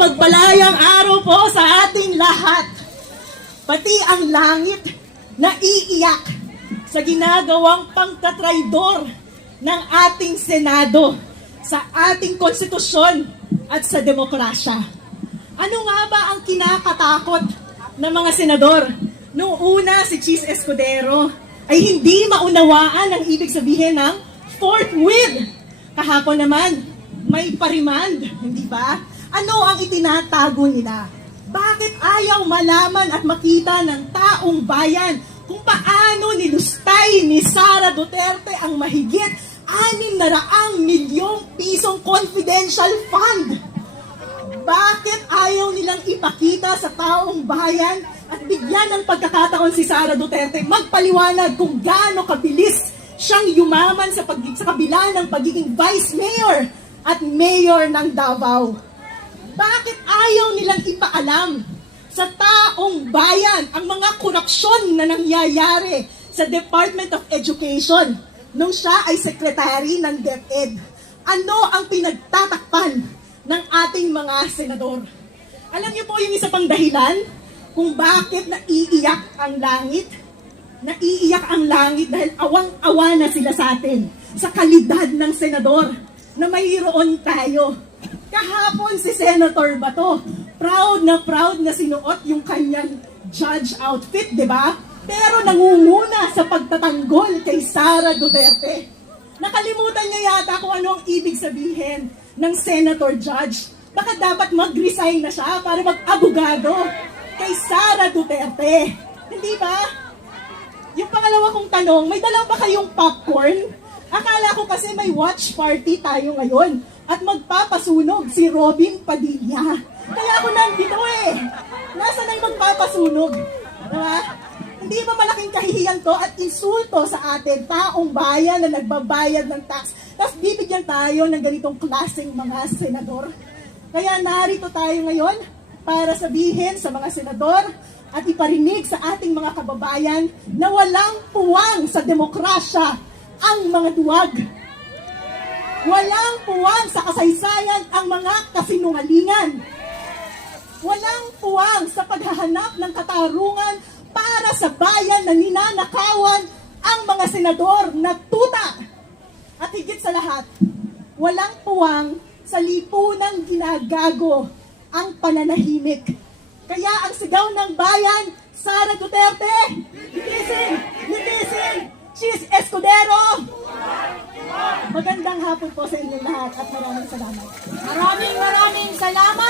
mapagpalayang araw po sa ating lahat. Pati ang langit na iiyak sa ginagawang pangkatraidor ng ating Senado sa ating konstitusyon at sa demokrasya. Ano nga ba ang kinakatakot ng mga senador? Noong una, si Cheese Escudero ay hindi maunawaan ang ibig sabihin ng forthwith. Kahapon naman, may parimand, hindi ba? Ano ang itinatago nila? Bakit ayaw malaman at makita ng taong bayan kung paano nilustay ni Sara Duterte ang mahigit 600 milyong pisong confidential fund? Bakit ayaw nilang ipakita sa taong bayan at bigyan ng pagkakataon si Sara Duterte magpaliwanag kung gaano kabilis siyang yumaman sa kabila ng pagiging vice mayor at mayor ng Davao? Bakit ayaw nilang ipaalam sa taong bayan ang mga korupsyon na nangyayari sa Department of Education nung siya ay secretary ng DepEd? Ano ang pinagtatakpan ng ating mga senador? Alam niyo po yung isa pang dahilan kung bakit naiiyak ang langit? Naiiyak ang langit dahil awang-awa na sila sa atin sa kalidad ng senador na mayroon tayo. Kahapon si Senator Bato, proud na sinuot yung kanyang judge outfit, di ba? Pero nangunguna sa pagtatanggol kay Sara Duterte. Nakalimutan niya yata kung ano ang ibig sabihin ng senator judge. Baka dapat mag-resign na siya para mag-abogado kay Sara Duterte. Hindi ba? Yung pangalawa kong tanong, may dala ba kayong popcorn? Akala ko kasi may watch party tayo ngayon at magpapasunog si Robin Padilla. Kaya ako nandito eh. Nasaan na yung magpapasunog? Diba? Hindi ba malaking kahihiyan to at insulto sa atin, taong bayan na nagbabayad ng tax? Tapos bibigyan tayo ng ganitong klaseng mga senador. Kaya narito tayo ngayon para sabihin sa mga senador at iparinig sa ating mga kababayan na walang puwang sa demokrasya ang mga duwag. Walang puwang sa kasaysayan ang mga kasinungalingan. Walang puwang sa paghahanap ng katarungan para sa bayan na ninanakawan ang mga senador na tuta. At higit sa lahat, walang puwang sa lipunang ginagago ang pananahimik. Kaya ang sigaw ng bayan, Sara Duterte, litising! Litising! Cheese Escudero! Magandang hapon po sa inyong lahat at maraming salamat. Maraming salamat.